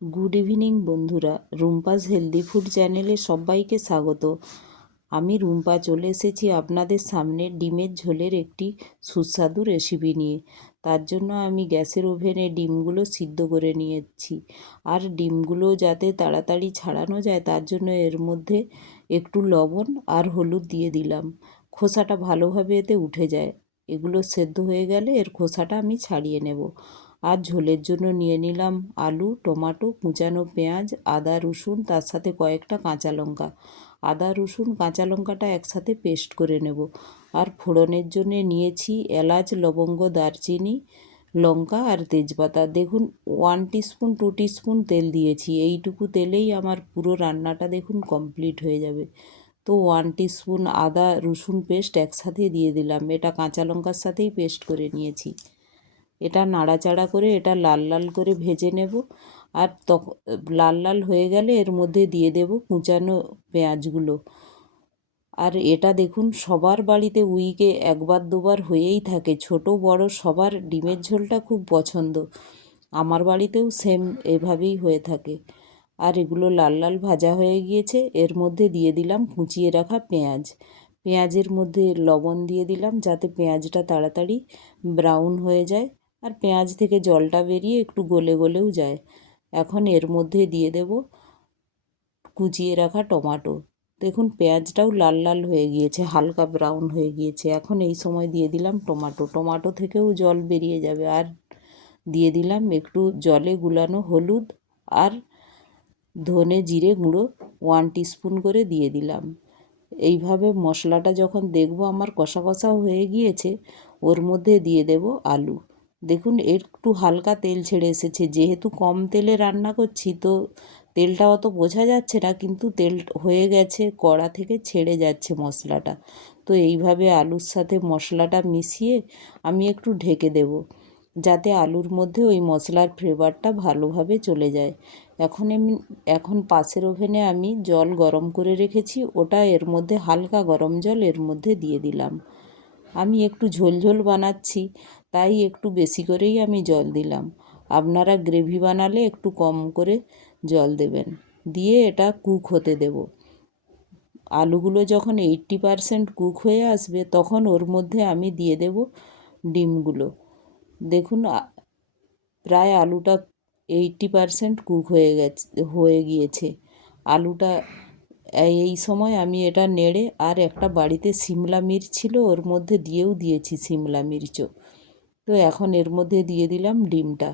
Good evening বন্ধুরা, Rumpa's healthy food চ্যানেলে সবাইকে স্বাগত। আমি রুম্পা চলে এসেছি আপনাদের সামনে ডিমের ঝোলের একটি সুস্বাদু রেসিপি নিয়ে। তার জন্য আমি গ্যাসের ওভেনে ডিমগুলো সিদ্ধ করে নিয়েছি। আর ডিমগুলো যাতে তাড়াতাড়ি ছাড়ানো যায় তার জন্য এর মধ্যে একটু লবণ আর হলুদ দিয়ে দিলাম। খোসাটা ভালোভাবে এতে উঠে যায়। এগুলো সেদ্ধ হয়ে গেলে এর খোসাটা আমি ছাড়িয়ে নেব। আর ঝোলের জন্য নিয়ে নিলাম আলু, টমেটো, কুচানো পেঁয়াজ, আদা, রসুন, তার সাথে কয়েকটা কাঁচা লঙ্কা। আদা, রসুন, কাঁচা লঙ্কাটা একসাথে পেস্ট করে নেব। আর ফোড়নের জন্য নিয়েছি এলাচ, লবঙ্গ, দারচিনি, লঙ্কা আর তেজপাতা। দেখুন 1 টিস্পুন 2 টিস্পুন তেল দিয়েছি। এইটুকু তেলেই আমার পুরো রান্নাটা দেখুন কমপ্লিট হয়ে যাবে। তো 1 টিস্পুন আদা রসুন পেস্ট একসাথে দিয়ে দিলাম। এটা কাঁচা লঙ্কার সাথেই পেস্ট করে নিয়েছি। এটা নাড়াচাড়া করে এটা লাল লাল করে ভেজে নেব। আর লাল লাল হয়ে গেলে এর মধ্যে দিয়ে দেব কুচানো পেঁয়াজগুলো। আর এটা দেখুন সবার বাড়িতে উইকে একবার দুবার হয়েই থাকে, ছোট বড় সবার ডিমের ঝোলটা খুব পছন্দ। আমার বাড়িতেও সেম এভাবেই হয়ে থাকে। আর এগুলো লাল লাল ভাজা হয়ে গিয়েছে। এর মধ্যে দিয়ে দিলাম কুচিয়ে রাখা পেঁয়াজ। পেঁয়াজের মধ্যে লবণ দিয়ে দিলাম যাতে পেঁয়াজটা তাড়াতাড়ি ব্রাউন হয়ে যায় আর পেঁয়াজ থেকে জলটা বেরিয়ে একটু গলে গলেও যায়। এখন এর মধ্যে দিয়ে দেব কুচিয়ে রাখা টমেটো। দেখুন পেঁয়াজটাও লাল লাল হয়ে গিয়েছে, হালকা ব্রাউন হয়ে গিয়েছে। এখন এই সময় দিয়ে দিলাম টমেটো থেকেও জল বেরিয়ে যাবে। আর দিয়ে দিলাম একটু জলে গুলানো হলুদ আর ধনে জিরে গুঁড়ো 1 টিস্পুন করে দিয়ে দিলাম। এইভাবে মশলাটা যখন দেখব আমার কষা কষাও হয়ে গিয়েছে, ওর মধ্যে দিয়ে দেব আলু। দেখুন একটু হালকা তেল ছেড়ে এসেছে। যেহেতু কম তেলে রান্না করছি তো তেলটা অত বোঝা যাচ্ছে না, কিন্তু তেল হয়ে গেছে, কড়া থেকে ছেড়ে যাচ্ছে মশলাটা। তো এইভাবে আলুর সাথে মশলাটা মিশিয়ে আমি একটু ঢেকে দেব যাতে আলুর মধ্যে ওই মশলার ফ্লেভারটা ভালোভাবে চলে যায়। এখন পাশের ওভেনে আমি জল গরম করে রেখেছি, ওটা এর মধ্যে হালকা গরম জল এর মধ্যে দিয়ে দিলাম। আমি একটু ঝোল ঝোল বানাচ্ছি তাই একটু বেশি করেই আমি জল দিলাম। আপনারা গ্রেভি বানালে একটু কম করে জল দেবেন। দিয়ে এটা কুক হতে দেব। আলুগুলো যখন 80% কুক হয়ে আসবে তখন ওর মধ্যে আমি দিয়ে দেব ডিমগুলো। দেখুন প্রায় আলুটা 80% কুক হয়ে গিয়েছে আলুটা। এই সময় আমি এটা নেড়ে আর একটা বাড়িতে সিমলা মির্চ ছিল ওর মধ্যে দিয়েও দিয়েছি সিমলা মির্চও। তো এখন এর মধ্যে দিয়ে দিলাম ডিমটা।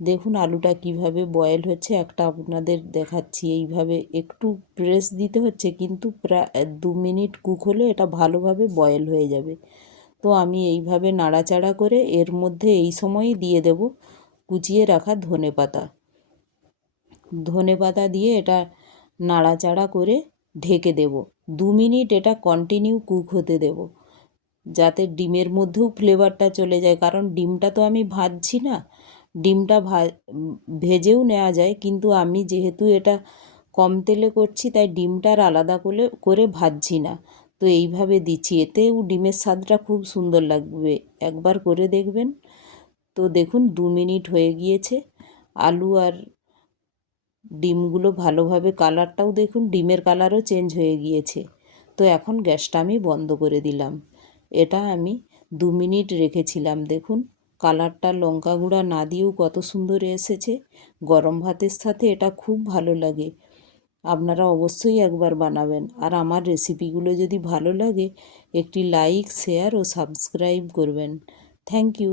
দেখুন আলুটা কিভাবে বয়েল হচ্ছে একটা আপনাদের দেখাচ্ছি। এইভাবে একটু প্রেস দিতে হচ্ছে, কিন্তু প্রায় 2 মিনিট কুক হলে এটা ভালোভাবে বয়েল হয়ে যাবে। তো আমি এইভাবে নাড়াচাড়া করে এর মধ্যে এই সময়ই দিয়ে দেব কুচিয়ে রাখা ধনেপাতা দিয়ে এটা নাড়াচাড়া করে ঢেকে দেব। 2 মিনিট এটা কন্টিনিউ কুক হতে দেব যাতে ডিমের মধ্যেও ফ্লেভারটা চলে যায়। কারণ ডিমটা তো আমি ভাজছি না, ডিমটা ভেজেও নেওয়া যায়, কিন্তু আমি যেহেতু এটা কম তেলে করছি তাই ডিমটার আলাদা করে ভাজছি না। তো এইভাবে দিচ্ছি, এতেও ডিমের স্বাদটা খুব সুন্দর লাগবে, একবার করে দেখবেন। তো দেখুন 2 মিনিট হয়ে গিয়েছে। আলু আর ডিমগুলো ভালোভাবে কালারটাও দেখুন, ডিমের কালারও চেঞ্জ হয়ে গিয়েছে। তো এখন গ্যাসটা আমি বন্ধ করে দিলাম। এটা আমি 2 মিনিট রেখেছিলাম। দেখুন কালারটা লঙ্কা গুঁড়া না দিয়েও কত সুন্দর এসেছে। গরম ভাতের সাথে এটা খুব ভালো লাগে। আপনারা অবশ্যই একবার বানাবেন। আর আমার রেসিপিগুলো যদি ভালো লাগে একটি লাইক, শেয়ার ও সাবস্ক্রাইব করবেন। Thank you.